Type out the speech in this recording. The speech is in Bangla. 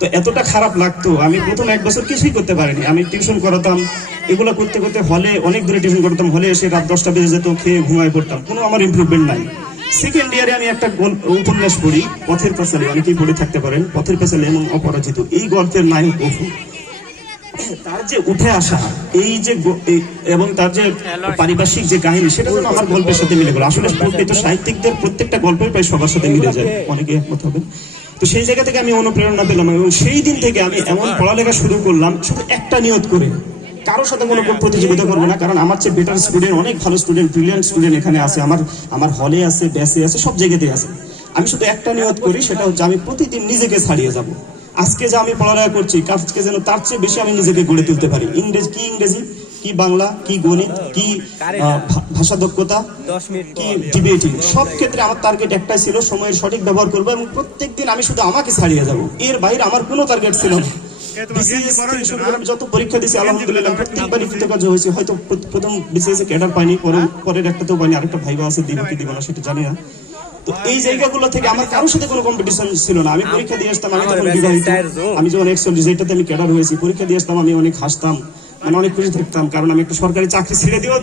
তো এতটা খারাপ লাগতো, আমি প্রথম 1 বছর কিছুই করতে পারিনি। আমি টিউশন করাতাম, এগুলো করতে করতে হলে অনেক দূরে টিউশন করতাম, হলে এসে রাত 10টা বেজে যেত, খেয়ে ঘুমায় পড়তাম, কোনো আমার ইমপ্রুভমেন্ট নাই। সেকেন্ড ইয়ারে আমি একটা উপন্যাস পড়ি, পথের পাঁচালী, অনেকেই পড়ে থাকতে পারেন, পথের পাঁচালী এবং অপরাজিত। এই গল্পের নায়ক অপু, তার যে উঠে আসা, এই যে এবং তার যে পারিপার্শ্বিক যে কাহিনী, সেটা যেন আমার গল্পের সাথে মিলে গেল। আসলে প্রকৃত সাহিত্যিকদের প্রত্যেকটা গল্পের প্রায় সবার সাথে মিলে যায়, অনেকে একমত হবেন। তো সেই জায়গা থেকে আমি অনুপ্রেরণা পেলাম, এবং সেই দিন থেকে আমি এমন পড়ালেখা শুরু করলাম, শুধু একটা নিয়ত করে, কারোর সাথে কোনো প্রতিযোগিতা করবো না, কারণ আমার চেয়ে বেটার স্টুডেন্ট, অনেক ভালো স্টুডেন্ট, ব্রিলিয়ান্ট স্টুডেন্ট এখানে আছে, আমার হলে আছে, ব্যাসে আছে, সব জায়গাতেই আছে। আমি শুধু একটা নিয়ত করি, সেটা হচ্ছে আমি প্রতিদিন নিজেকে ছাড়িয়ে যাব। আজকে যা আমি পড়ালেখা করছি, কাজকে যেন তার চেয়ে বেশি আমি নিজেকে গড়ে তুলতে পারি। ইংরেজি কি বাংলা কি গণিত কি ভাষা দক্ষতা কি ডিবেটিং, সব ক্ষেত্রে আমার টার্গেট একটাই ছিল, সময়ের সঠিক ব্যবহার করবো এবং প্রত্যেকদিন আমি শুধু আমাকে ছাড়িয়ে যাব। এর বাইরে আমার কোনো টার্গেট ছিল না। আমি যত পরীক্ষা দিয়েছি আলহামদুলিল্লাহ প্রত্যেকবারই কৃতকার্য হয়েছে। হয়তো প্রথম বিসিএস এ ক্যাডার পাইনি, পরের একটাতেও পাইনি, আরেকটা ভাইবা আছে, দিব কি দিব না সেটা জানি না। তো এই জায়গাগুলো থেকে আমার কারোর সাথে কোনো কম্পিটিশন ছিল না। আমি পরীক্ষা দিয়ে আসতাম, আমি তখন বিবাহিত, আমি যখন 41 যেটাতে আমি ক্যাডার হয়েছি, পরীক্ষা দিয়ে আসতাম, আমি অনেক হাসতাম, মানে অনেক খুশি থাকতাম, কারণ আমি একটা সরকারি চাকরি ছেড়ে দিও